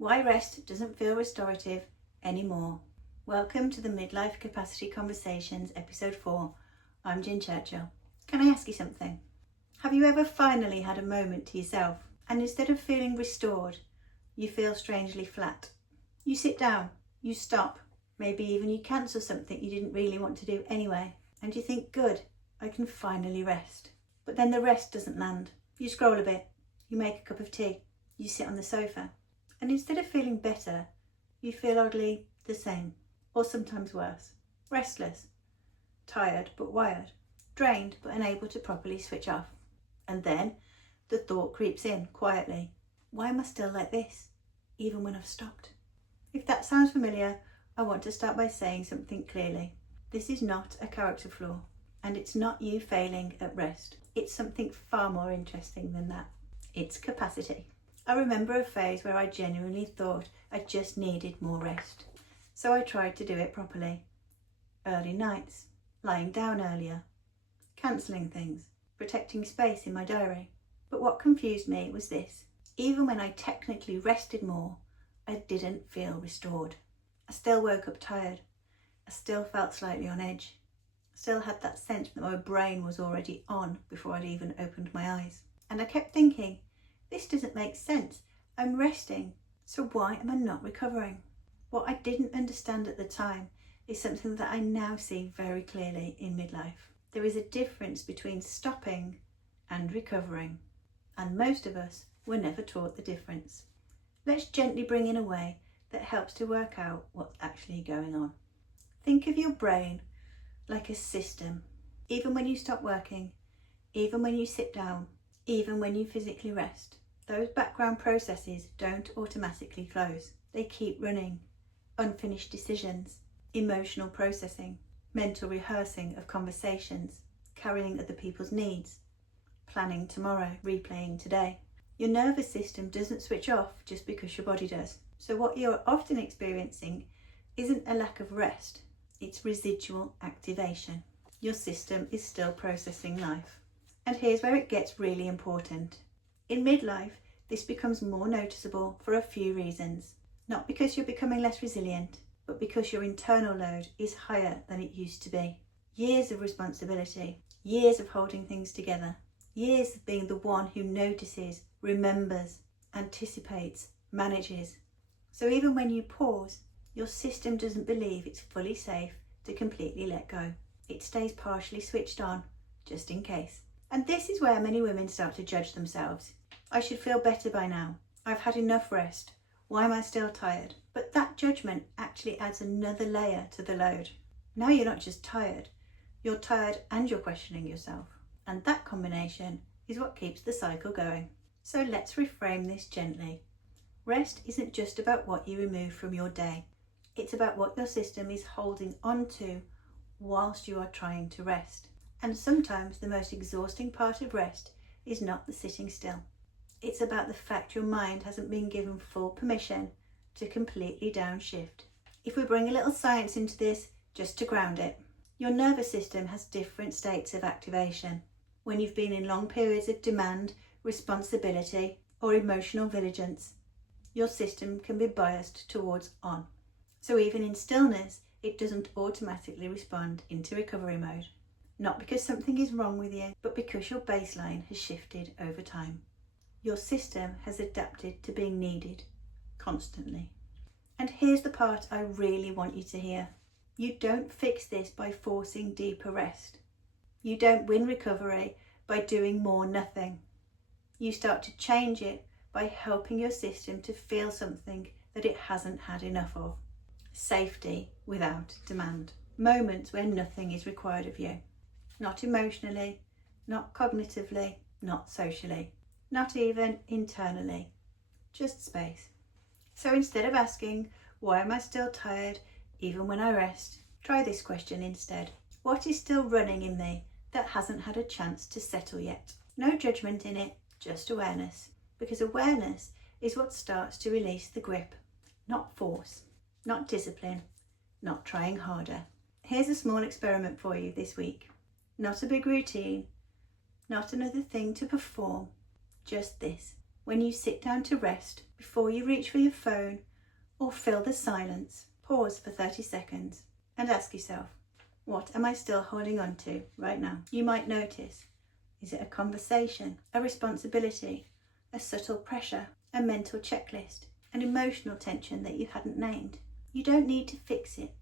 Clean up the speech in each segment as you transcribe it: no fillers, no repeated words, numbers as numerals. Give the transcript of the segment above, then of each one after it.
Why rest doesn't feel restorative anymore. Welcome to the Midlife Capacity Conversations, episode 4. I'm Jen Churchill. Can I ask you something? Have you ever finally had a moment to yourself and instead of feeling restored, you feel strangely flat? You sit down, you stop, maybe even you cancel something you didn't really want to do anyway, and you think, good, I can finally rest. But then the rest doesn't land. You scroll a bit, you make a cup of tea, you sit on the sofa, and instead of feeling better, you feel oddly the same, or sometimes worse. Restless, tired but wired, drained but unable to properly switch off. And then the thought creeps in quietly, why am I still like this, even when I've stopped? If that sounds familiar, I want to start by saying something clearly. This is not a character flaw, and it's not you failing at rest. It's something far more interesting than that. It's capacity. I remember a phase where I genuinely thought I just needed more rest. So I tried to do it properly. Early nights, lying down earlier, cancelling things, protecting space in my diary. But what confused me was this. Even when I technically rested more, I didn't feel restored. I still woke up tired. I still felt slightly on edge. I still had that sense that my brain was already on before I'd even opened my eyes. And I kept thinking, this doesn't make sense. I'm resting, so why am I not recovering? What I didn't understand at the time is something that I now see very clearly in midlife. There is a difference between stopping and recovering, and most of us were never taught the difference. Let's gently bring in a way that helps to work out what's actually going on. Think of your brain like a system. Even when you stop working, even when you sit down, even when you physically rest, those background processes don't automatically close. They keep running. Unfinished decisions, emotional processing, mental rehearsing of conversations, carrying other people's needs, planning tomorrow, replaying today. Your nervous system doesn't switch off just because your body does. So what you're often experiencing isn't a lack of rest, it's residual activation. Your system is still processing life. And here's where it gets really important. In midlife, this becomes more noticeable for a few reasons. Not because you're becoming less resilient, but because your internal load is higher than it used to be. Years of responsibility, years of holding things together, years of being the one who notices, remembers, anticipates, manages. So even when you pause, your system doesn't believe it's fully safe to completely let go. It stays partially switched on, just in case. And this is where many women start to judge themselves. I should feel better by now. I've had enough rest. Why am I still tired? But that judgment actually adds another layer to the load. Now you're not just tired, you're tired and you're questioning yourself. And that combination is what keeps the cycle going. So let's reframe this gently. Rest isn't just about what you remove from your day. It's about what your system is holding on to whilst you are trying to rest. And sometimes the most exhausting part of rest is not the sitting still. It's about the fact your mind hasn't been given full permission to completely downshift. If we bring a little science into this, just to ground it, your nervous system has different states of activation. When you've been in long periods of demand, responsibility, or emotional vigilance, your system can be biased towards on. So even in stillness, it doesn't automatically respond into recovery mode. Not because something is wrong with you, but because your baseline has shifted over time. Your system has adapted to being needed constantly. And here's the part I really want you to hear. You don't fix this by forcing deeper rest. You don't win recovery by doing more nothing. You start to change it by helping your system to feel something that it hasn't had enough of. Safety without demand. Moments where nothing is required of you. Not emotionally, not cognitively, not socially, not even internally, just space. So instead of asking, why am I still tired even when I rest? Try this question instead. What is still running in me that hasn't had a chance to settle yet? No judgment in it, just awareness. Because awareness is what starts to release the grip, not force, not discipline, not trying harder. Here's a small experiment for you this week. Not a big routine, not another thing to perform, just this. When you sit down to rest, before you reach for your phone or fill the silence, pause for 30 seconds and ask yourself, what am I still holding on to right now? You might notice, is it a conversation, a responsibility, a subtle pressure, a mental checklist, an emotional tension that you hadn't named? You don't need to fix it.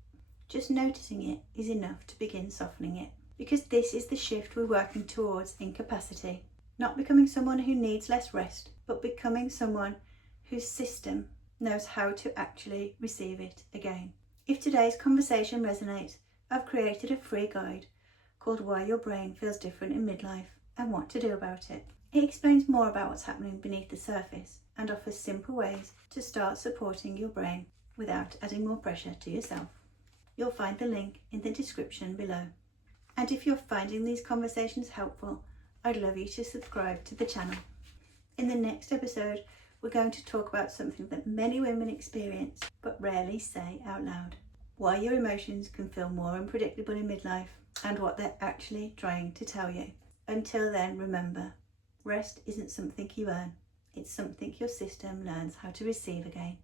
Just noticing it is enough to begin softening it, because this is the shift we're working towards in capacity. Not becoming someone who needs less rest, but becoming someone whose system knows how to actually receive it again. If today's conversation resonates, I've created a free guide called Why Your Brain Feels Different in Midlife and What to Do About It. It explains more about what's happening beneath the surface and offers simple ways to start supporting your brain without adding more pressure to yourself. You'll find the link in the description below. And if you're finding these conversations helpful, I'd love you to subscribe to the channel. In the next episode, we're going to talk about something that many women experience but rarely say out loud. Why your emotions can feel more unpredictable in midlife and what they're actually trying to tell you. Until then, remember, rest isn't something you earn. It's something your system learns how to receive again.